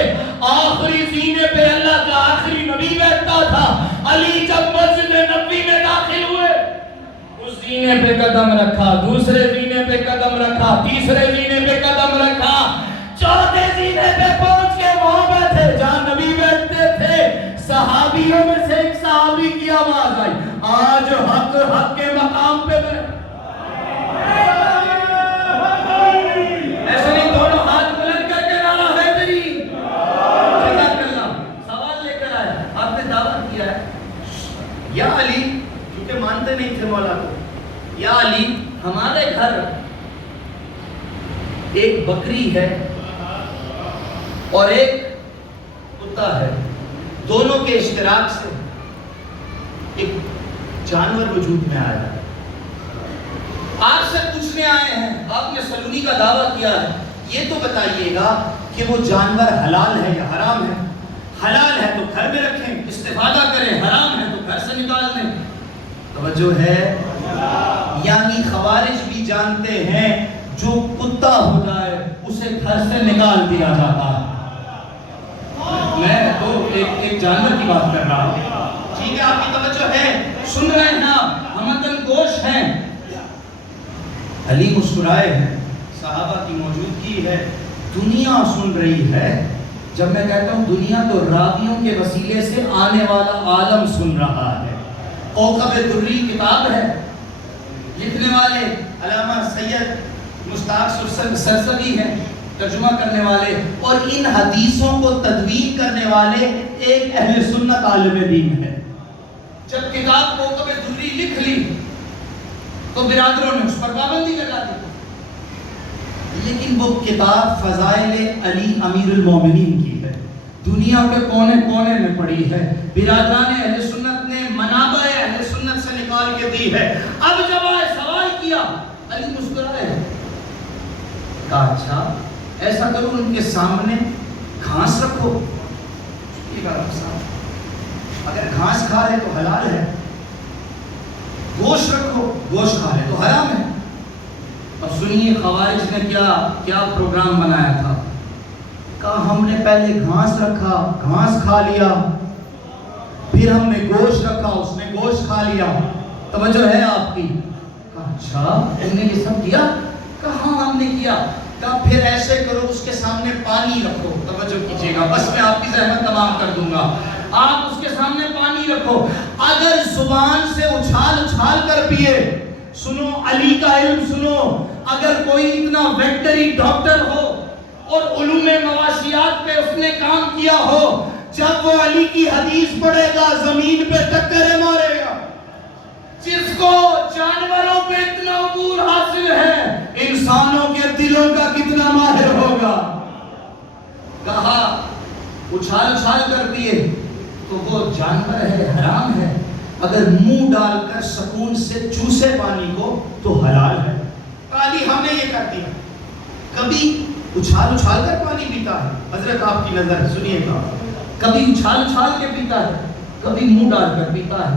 آخری زینے پہ اللہ کا آخری نبی بیٹھتا تھا۔ علی جب مسجد نبوی میں داخل ہوئے، اس زینے پہ قدم رکھا، دوسرے زینے پہ قدم رکھا، تیسرے زینے پہ قدم رکھا، چوتھے زینے پہ پہنچ کے وہاں بیٹھے جہاں نبی بیٹھتے تھے۔ صحابیوں میں سے ایک صحابی کی آواز آئی، آج حق حق کے مقام پہ بیٹھ۔ ایسے نہیں، دونوں ہاتھ بلند کر کے نعرہ ہے تیری جزاک اللہ۔ سوال لے کر آیا، آپ نے دعوت کیا ہے، یا علی، کیونکہ مانتے نہیں تھے مولا کو، یا علی ہمارے گھر ایک بکری ہے اور ایک کتا ہے، دونوں کے اشتراک سے ایک جانور وجود میں آیا ہے، آپ سے پوچھنے آئے ہیں، آپ نے سلونی کا دعویٰ کیا ہے، یہ تو بتائیے گا کہ وہ جانور حلال ہے یا حرام ہے؟ حلال ہے تو گھر میں رکھیں استفادہ کریں، حرام ہے تو گھر سے نکال دیں۔ توجہ ہے، یعنی خوارج بھی جانتے ہیں جو کتا ہو جائے اسے گھر سے نکال دیا جاتا ہے۔ میں تو ایک جانور کی بات کر رہا ہوں، ٹھیک ہے، آپ کی توجہ ہے، سن رہے ہیں آپ، ہمدن گوش ہیں۔ علی مسکرائے ہیں، صحابہ کی موجودگی ہے، دنیا سن رہی ہے۔ جب میں کہتا ہوں دنیا تو راویوں کے وسیلے سے آنے والا عالم سن رہا ہے۔ کوکب دری کتاب ہے، لکھنے والے علامہ سید مشتاق سرسبی ہیں، ترجمہ کرنے والے، اور ان حدیثوں کو تدوین کرنے والے ایک اہل سنت عالم دین ہے۔ جب کتاب کوکب دری لکھ لی تو برادروں نے اس پر پابندی لگا دی، لیکن وہ کتاب فضائل علی امیر المومنین کی ہے، دنیا کے کونے کونے میں پڑی ہے، برادران اہل سنت نے منابع اہل سنت سے نکال کے دی ہے۔ اب جب آئے سوال کیا، علی مسکرائے، کہا اچھا ایسا کرو ان کے سامنے گھاس رکھو، اگر گھاس کھا لے تو حلال ہے، گوشت رکھو، گوشت کھا لے تو حرام ہے۔ اور سنیے خوارج نے کیا پروگرام بنایا تھا، کہا ہم نے پہلے گھاس رکھا، گھاس کھا لیا، پھر ہم نے گوشت رکھا، اس نے گوشت کھا لیا۔ توجہ ہے آپ کی؟ کہا اچھا تم نے یہ سب کیا؟ کہا ہاں ہم نے کیا۔ کہا پھر ایسے کرو اس کے سامنے پانی رکھو، توجہ کیجیے گا، بس میں آپ کی زحمت تمام کر دوں گا، آپ اس کے سامنے پانی رکھو، اگر زبان سے اچھال اچھال کر پیے، سنو علی کا علم سنو، اگر کوئی اتنا ویٹری ڈاکٹر ہو اور علوم مواشیات پہ اس نے کام کیا ہو، جب وہ علی کی حدیث پڑھے گا زمین پہ ٹکریں مارے گا، جس کو جانوروں پہ اتنا عبور حاصل ہے، انسانوں کے دلوں کا کتنا ماہر ہوگا۔ کہا اچھال اچھال کر دیے تو وہ جانور ہے، حرام ہے، اگر منہ ڈال کر سکون سے چوسے پانی کو تو حلال ہے۔ قاضی ہم نے یہ کر دیا، کبھی اچھال اچھال کر پانی پیتا ہے، حضرت آپ کی نظر سنیے گا، کبھی اچھال اچھال کے پیتا ہے، کبھی منہ ڈال کر پیتا ہے،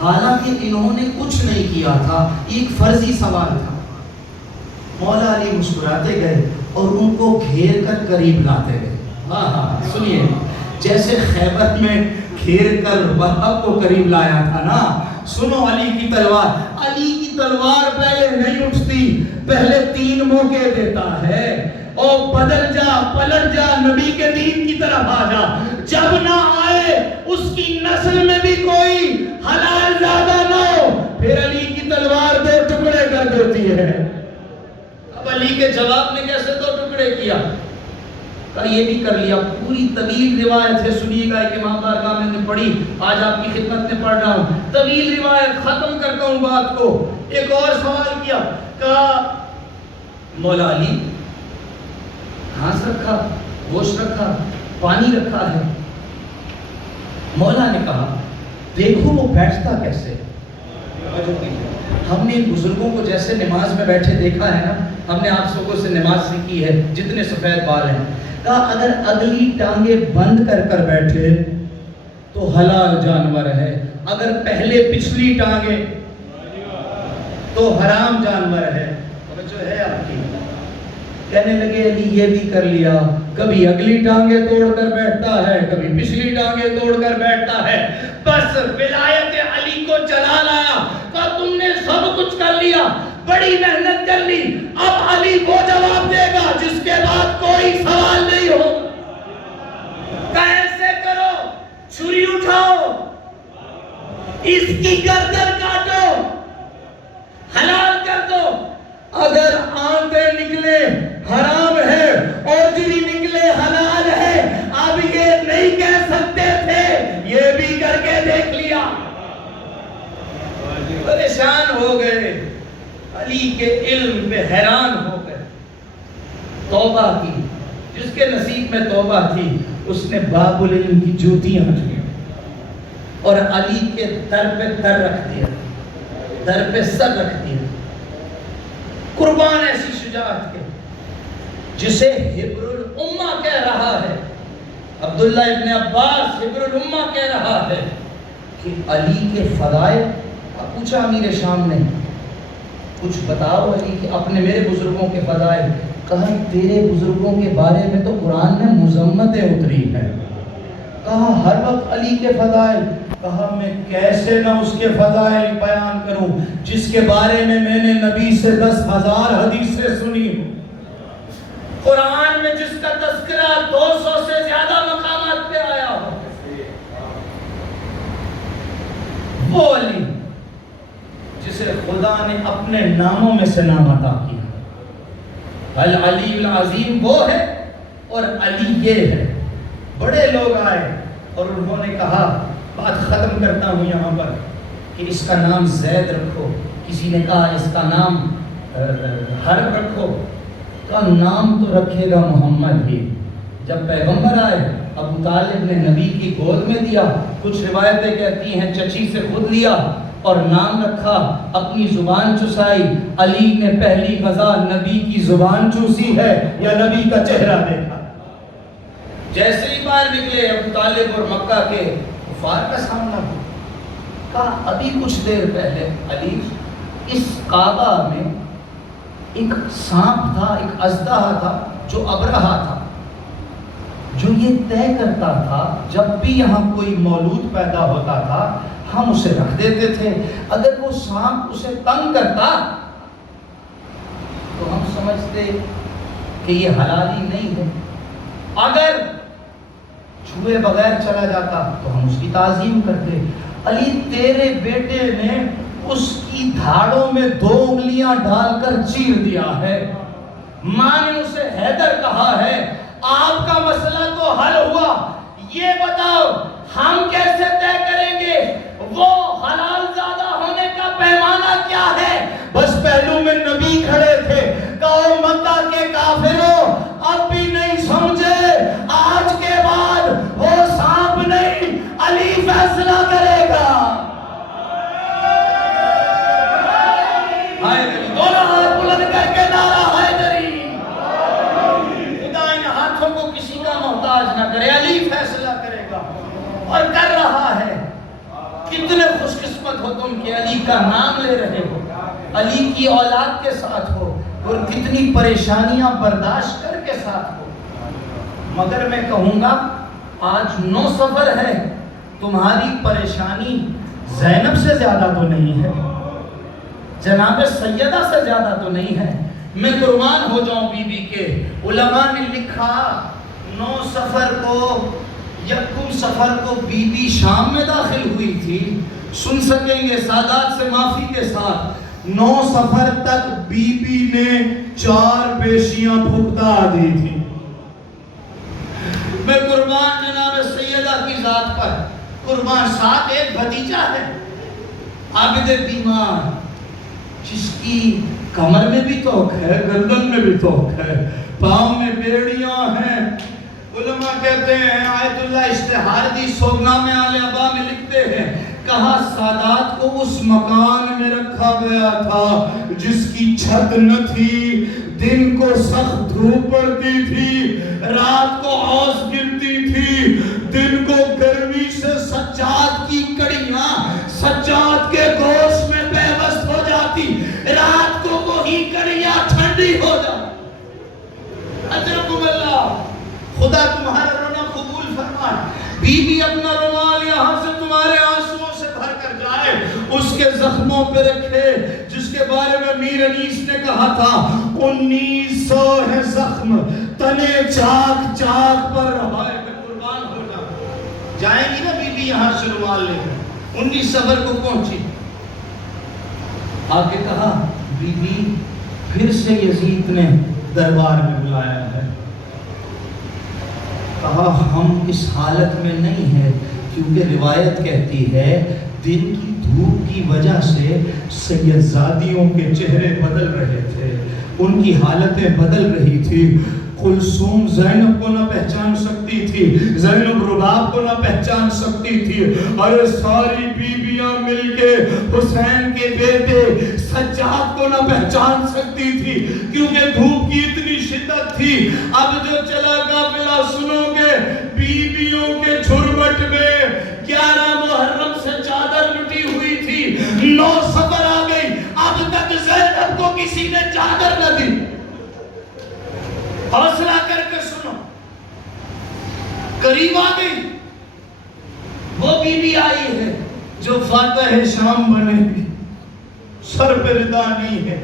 حالانکہ انہوں نے کچھ نہیں کیا تھا، ایک فرضی سوال تھا۔ مولا علی مسکراتے گئے اور ان کو گھیر کر قریب لاتے گئے۔ ہاں سنیے، جیسے خیبر میں گھیر کر وہب کو قریب لایا تھا نا، سنو علی کی تلوار پہلے نہیں اٹھتی، پہلے 3 موقع دیتا ہے، اور بدل جا پلٹ جا، نبی کے دین کی طرف آ جا، جب نہ آئے اس کی نسل میں بھی کوئی حلال زیادہ نہ ہو، پھر علی کی تلوار 2 ٹکڑے کر دیتی ہے۔ اب علی کے جواب نے کیسے 2 ٹکڑے کیا؟ یہ بھی کر لیا۔ پوری طویل روایت ہے، سنیے گا کہ امام بارگاہ میں نے پڑھی، آج آپ کی خدمت میں پڑھ رہا ہوں، طویل روایت، ختم کرتا ہوں بات کو۔ ایک اور سوال کیا، کہا مولا علی گھاس رکھا، گوشت رکھا، پانی رکھا ہے۔ مولا نے کہا دیکھو وہ بیٹھتا کیسے۔ ہم نے بزرگوں کو جیسے نماز میں بیٹھے دیکھا ہے نا، ہم نے آپ سبوں سے نماز سیکھی ہے جتنے سفید بال ہیں، کہا اگر اگلی ٹانگیں بند کر کر بیٹھے تو حلال جانور ہے، اگر پہلے پچھلی ٹانگیں تو حرام جانور ہے۔ جو ہے آپ کی کہنے لگے علی یہ بھی کر لیا، کبھی اگلی ٹانگیں توڑ کر بیٹھتا ہے، کبھی پچھلی ٹانگیں توڑ کر بیٹھتا ہے، بس ولایت علی کو جلا لایا، کہا تم نے سب کچھ کر لیا، بڑی محنت کر لی، اب علی وہ جواب دے گا جس کے بعد کوئی سوال نہیں ہو۔ کیسے کرو، چھری اٹھاؤ، اس کی گردن کاٹو، حلال کر دو، اگر آندے نکلے حرام ہے اور جری نکلے حلال ہے، اب یہ نہیں کہہ سکتے تھے، یہ بھی کر کے دیکھ لیا۔ پریشان ہو گئے، علی کے علم پہ حیران ہو گئے، توبہ کی، جس کے نصیب میں توبہ تھی اس نے باب العلم کی جوتیاں کی اور علی کے در پہ در رکھ دیا، در پہ سر رکھ دیا، قربان ایسی شجاعت کے، جسے حبر الامہ کہہ رہا ہے عبداللہ ابن عباس، حبر الامہ کہہ رہا ہے کہ علی کے فضائل۔ پوچھا امیر شام نے کچھ بتاؤ علی کے اپنے میرے بزرگوں کے فضائل، کہا تیرے بزرگوں کے بارے میں تو قرآن میں مذمتیں اتری ہیں، کہا ہر وقت علی کے فضائل، کہا میں کیسے نہ اس کے فضائل بیان کروں جس کے بارے میں نے نبی سے 10,000 حدیثیں سنی ہوں، قرآن میں جس کا تذکرہ 200 سے زیادہ مقامات پہ آیا ہو، وہ علی جسے خدا نے اپنے ناموں میں سے نام عطا کیا۔ العلی العظیم وہ ہے اور علی یہ ہے۔ بڑے لوگ آئے اور انہوں نے کہا، بات ختم کرتا ہوں یہاں پر، کہ اس کا نام زید رکھو، کسی نے کہا اس کا نام حرب رکھو، کا نام تو رکھے گا محمد ہی۔ جب پیغمبر آئے ابو طالب نے نبی کی گود میں دیا، کچھ روایتیں کہتی ہیں چچی سے خود لیا اور نام رکھا، اپنی زبان چسائی، علی نے پہلی غزہ نبی کی زبان چوسی ہے یا نبی کا چہرہ دیکھا؟ جیسے ہی باہر نکلے ابو طالب اور مکہ کے کفار کا سامنا ہوا، کہا ابھی کچھ دیر پہلے علی اس کعبہ میں ایک سانپ تھا، ایک اژدہا تھا جو ابرہا تھا، جو یہ طے کرتا تھا جب بھی یہاں کوئی مولود پیدا ہوتا تھا ہم اسے رکھ دیتے تھے، اگر وہ سانپ اسے تنگ کرتا تو ہم سمجھتے کہ یہ حلالی نہیں ہے، اگر چھوئے بغیر چلا جاتا تو ہم اس کی تعظیم کرتے۔ علی تیرے بیٹے نے اس کی دھاڑوں میں 2 انگلیاں ڈال کر چیر دیا ہے، ماں نے اسے حیدر کہا ہے، آپ کا مسئلہ تو حل ہوا، یہ بتاؤ ہم کیسے طے کریں گے وہ حلال زیادہ ہونے کا ہاتھوں کو کسی کا محتاج نہ کرے، علی فیصلہ کرے گا اور کر رہا ہے۔ کتنے خوش قسمت ہو تم کہ علی کا نام لے رہے ہو، علی کی اولاد کے ساتھ ہو، اور کتنی پریشانیاں برداشت کر کے ساتھ ہو۔ مگر میں کہوں گا آج 9 سفر ہے، تمہاری پریشانی زینب سے زیادہ تو نہیں ہے، جناب سیدہ سے زیادہ تو نہیں ہے۔ میں قربان ہو جاؤں بی بی کے۔ علماء نے لکھا 9 سفر کو، یکم سفر کو بی بی شام میں داخل ہوئی تھی۔ سن سکیں گے سادات سے معافی کے ساتھ، 9 سفر تک بی بی نے 4 پیشیاں بھگتا دی تھی۔ میں قربان جناب سیدہ کی ذات پر قربان، ساتھ ایک بھتیجا ہے عابد بیمار، جس کی کمر میں بھی توق ہے، گردن میں بھی توق ہے، پاؤں میں بیڑیاں ہیں۔ علماء کہتے ہیں، آیت اللہ اشتہاردی سوگنامہ آل ابا میں لکھتے ہیں، کہا سادات کو اس مکان میں رکھا گیا تھا جس کی چھت نہ تھی، دن کو سخت دھوپ پڑتی تھی، رات کو اوس گرتی تھی، دن کو گرمی سے سجاد کی کڑیاں سجاد کے گوشت میں پیوست ہو جاتی، رات کو وہی کڑیاں ٹھنڈی ہو جاتی۔ اجرکم اللہ، خدا تمہارا رونا قبول فرمائے۔ بی بی اپنا رومال یہاں سے تمہارے آنسوؤں سے بھر کر جائے، اس کے زخموں پہ رکھے، جس کے بارے میں میر انیس نے کہا تھا 1900 ہے زخم، تنے چاک چاک پر رہا ہے۔ میں قربان ہو جائیں گی نا بی بی یہاں سے رومال لے کر 19 سفر کو پہنچی، آگے کہا بی بی پھر سے یزید نے دربار میں بلایا ہے، کہا ہم اس حالت میں نہیں ہیں، کیونکہ روایت کہتی ہے دن کی دھوپ کی وجہ سے سیدزادیوں کے چہرے بدل رہے تھے، ان کی حالتیں بدل رہی تھی۔ کلثوم زینب کو نہ پہچان سکتی تھی، زینب رباب کو نہ پہچان سکتی تھی، اور ساری بیویاں مل کے حسین کے بیٹے سجاد کو نہ پہچان سکتی تھی، کیونکہ دھوپ کی اتنی شدت تھی۔ اب جو چلا قافلہ سنو گے، بیویوں کے جھرمٹ میں 11 محرم سے چادر لٹی ہوئی تھی، 9 سفر آ گئی، اب تک زینب کو کسی نے چادر نہ دی۔ حوصلہ کر کے سنو، قریب آ گئی، وہ بی بی آئی ہے جو فاتح شام بنے گی، سر پہ ردا نہیں ہے۔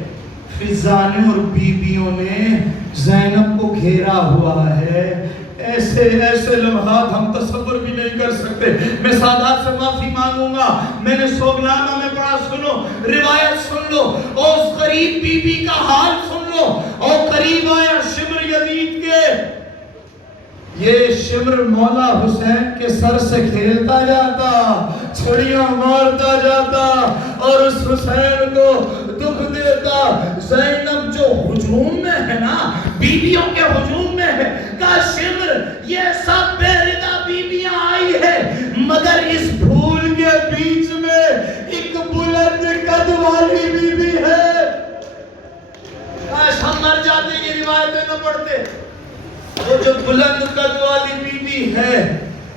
فضانے اور بیویوں نے زینب کو گھیرا ہوا ہے، ایسے ایسے لمحات ہم تصور بھی نہیں کر سکتے۔ میں سادات سے معافی مانگوں گا، میں نے سوگنامہ میں پڑھا، سنو روایت سن لو، اس غریب بی بی کا حال سن لو۔ اور قریب آیا شمر یزید کے، یہ شمر مولا حسین کے سر سے کھیلتا جاتا، چھڑیاں مارتا جاتا اور اس حسین کو دکھ دیتا۔ زینب جو ہجوم میں ہے نا، بیویوں کے ہجوم میں ہے، کہا شمر یہ سب بے ردا بیویاں آئی ہے، مگر اس پھول کے بیچ میں ایک بلند قد والی بیوی ہے۔ کاش ہم مر جاتے یہ روایتیں نہ پڑھتے۔ وہ جو بلند قد والی بیوی ہے،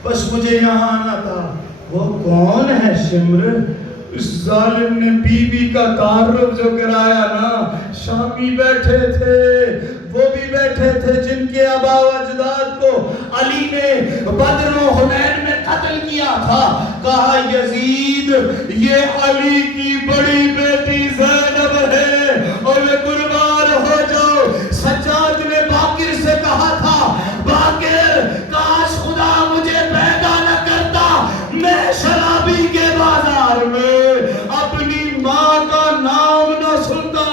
بس مجھے یہاں آنا تھا۔ وہ کون ہے شمر؟ اس ظالم نے بی بی کا تعارف جو کرایا نا، شامی بیٹھے تھے، وہ بھی بیٹھے تھے جن کے آبا و اجداد کو علی نے بدر و حنین میں قتل کیا تھا۔ کہا یزید یہ علی کی بڑی بیٹی زینب ہے، اور میں قربان ہو جاؤ۔ سجاد نے باقر سے کہا تھا، باقر کاش خدا مجھے پیدا نہ کرتا، میں شرابی کے بازار میں اپنی ماں کا نام نہ سنتا۔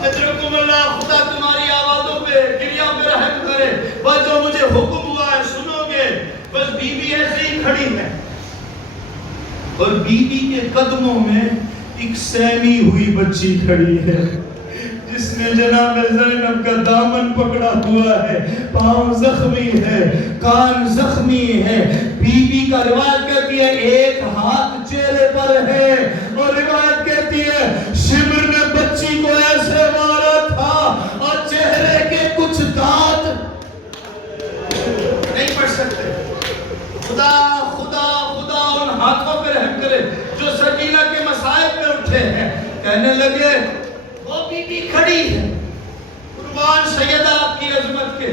اجرکم اللہ، خدا تمہاری آوازوں پہ گریہ پہ رحم کرے۔ بس جو مجھے حکم ہوا ہے سنو گے۔ بس بی بی ایسے ہی کھڑی ہے، اور بی بی کے قدموں میں ایک سیمی ہوئی بچی کھڑی ہے، جس نے جناب زینب کا دامن پکڑا ہوا ہے، پاؤں زخمی ہے، کان زخمی ہے۔ بی بی کا روایت کہتی ہے ایک ہاتھ چہرے پر ہے، اور روایت کہتی ہے شمر نے بچی کو ایسے مارا تھا اور چہرے کے کچھ دانت کہنے لگے وہ بی بی کھڑی ہے، قربان سیدہ آپ کی عظمت کے۔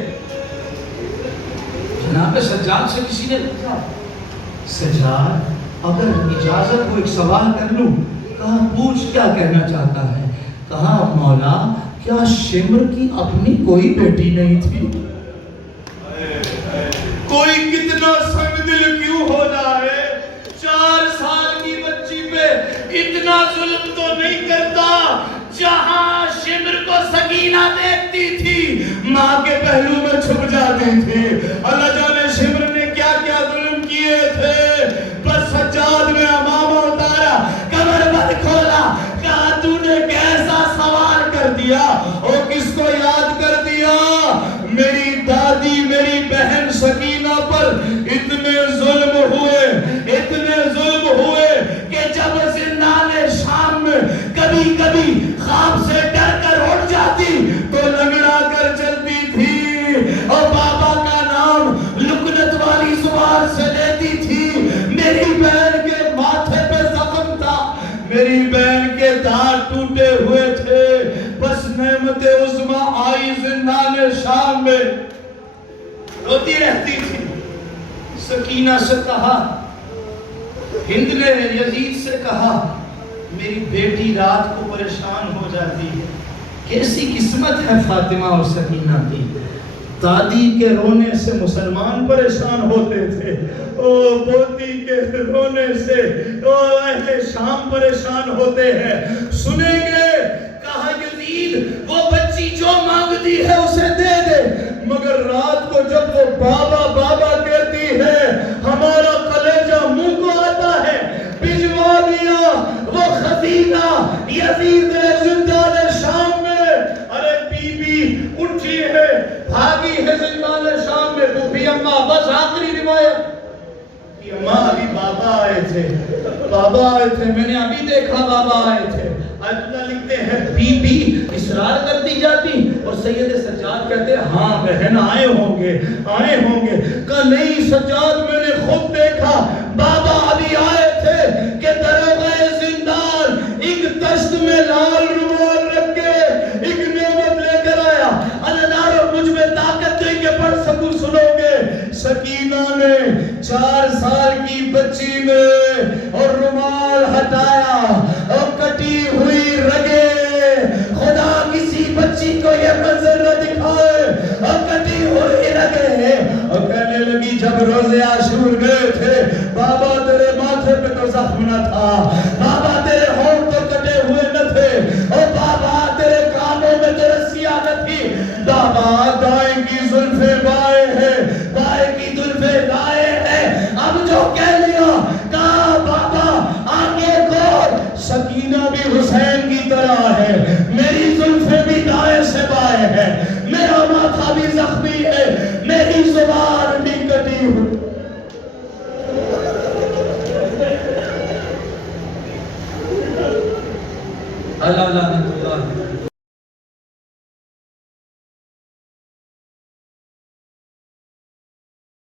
جناب سجاد سے کسی نے پوچھا، سجاد اگر اجازت ہو ایک سوال کر لوں؟ کہا پوچھ، کیا کہنا چاہتا ہے؟ کہا مولا کیا شمر کی اپنی کوئی بیٹی نہیں تھی؟ کوئی کتنا سنگ دل کیوں ہو جائے، 4 سال کی بچی پہ اتنا ظلم تو نہیں کرتا۔ جہاں شمر کو سکینہ دیکھتی تھی ماں کے پہلو میں چھپ جاتی تھی۔ اللہ جانے شمر نے کیا کیا ظلم کیے تھے۔ بس سجاد نے امامہ اتارا، کمر بند کھولا، کہا تو نے کیسا سوال کر دیا، اور کس کو یاد کر دیا؟ میری دادی میری بہن سکینہ پر اتنے ظلم ہوئے کہ جب زندان شام میں کبھی کبھی خواب سے ڈر کر اٹھ جاتی تو لنگڑا کر چلتی تھی، اور بابا کا نام لکنت والی زبان سے لیتی تھی۔ میری بہن کے ماتھے پہ زخم تھا، میری بہن کے دانت ٹوٹے ہوئے تھے، بس نعمت عظمیٰ آئی زندان شام میں، روتی رہتی تھی۔ سکینہ سے کہا، ہند نے یزید سے کہا میری بیٹی رات کو پریشان ہو جاتی ہے۔ کیسی قسمت ہے فاطمہ اور سکینہ کی، دادی کے رونے سے مسلمان پریشان ہوتے تھے، او پوتی کے رونے سے او اہل شام پریشان ہوتے ہیں۔ سنیں گے؟ کہا یزید وہ بچی جو مانگتی ہے اسے دے دے، مگر رات کو جب وہ بابا بابا کہتی ہے ہمارا کلیجہ منہ کو آتا ہے، بھجوا دیا وہ خزینہ یزید نے زندان شام میں۔ ارے بی بی اٹھی ہے، بھاگی ہے زندان شام میں۔ پھوپھی اماں، بس آخری روایت، اماں ابھی بابا آئے تھے، میں نے ابھی دیکھا بابا آئے تھے۔ اللہ لکھتے ہیں بی بی اصرار کرتی جاتی اور سید سجاد کہتے ہاں بہن آئے ہوں گے۔ کہا نہیں سجاد میں نے خود دیکھا، بابا ابھی آئے تھے کہ دروغہ زندان ایک دست میں لال رومال رکھ کے ایک نعمت لے کر آیا۔ اللہ دارو مجھ میں طاقت دے کے پڑھ سکوں، سنو گے؟ سکینہ نے 4 سال کی بچی نے اور رومال ہٹایا اور کٹی ہوئی رگیں، خدا کسی بچی کو یہ منظر نہ دکھائے، اور کٹی ہوئی رگیں، اور کہنے لگی جب روزے عاشور گئے تھے بابا تیرے ماتھے پہ تو زخم نہ تھا، بابا تیرے ہونٹ تو کٹے ہوئے نہ تھے، اور بابا تیرے کانوں میں تو رسیاں نہ تھی، بابا دائیں کی زلفیں بائیں ہیں، بائیں کی زلفیں دائیں ہیں۔ اب جو کہہ لیا، کہا بابا آنکھیں کھول، سکینہ بھی حسین کی طرح ہے، میری زلفیں بھی دائیں سے بائیں ہیں، میرا ماتھا بھی زخمی ہے، میری زبان بھی کٹی ہوئی۔ اللہ اللہ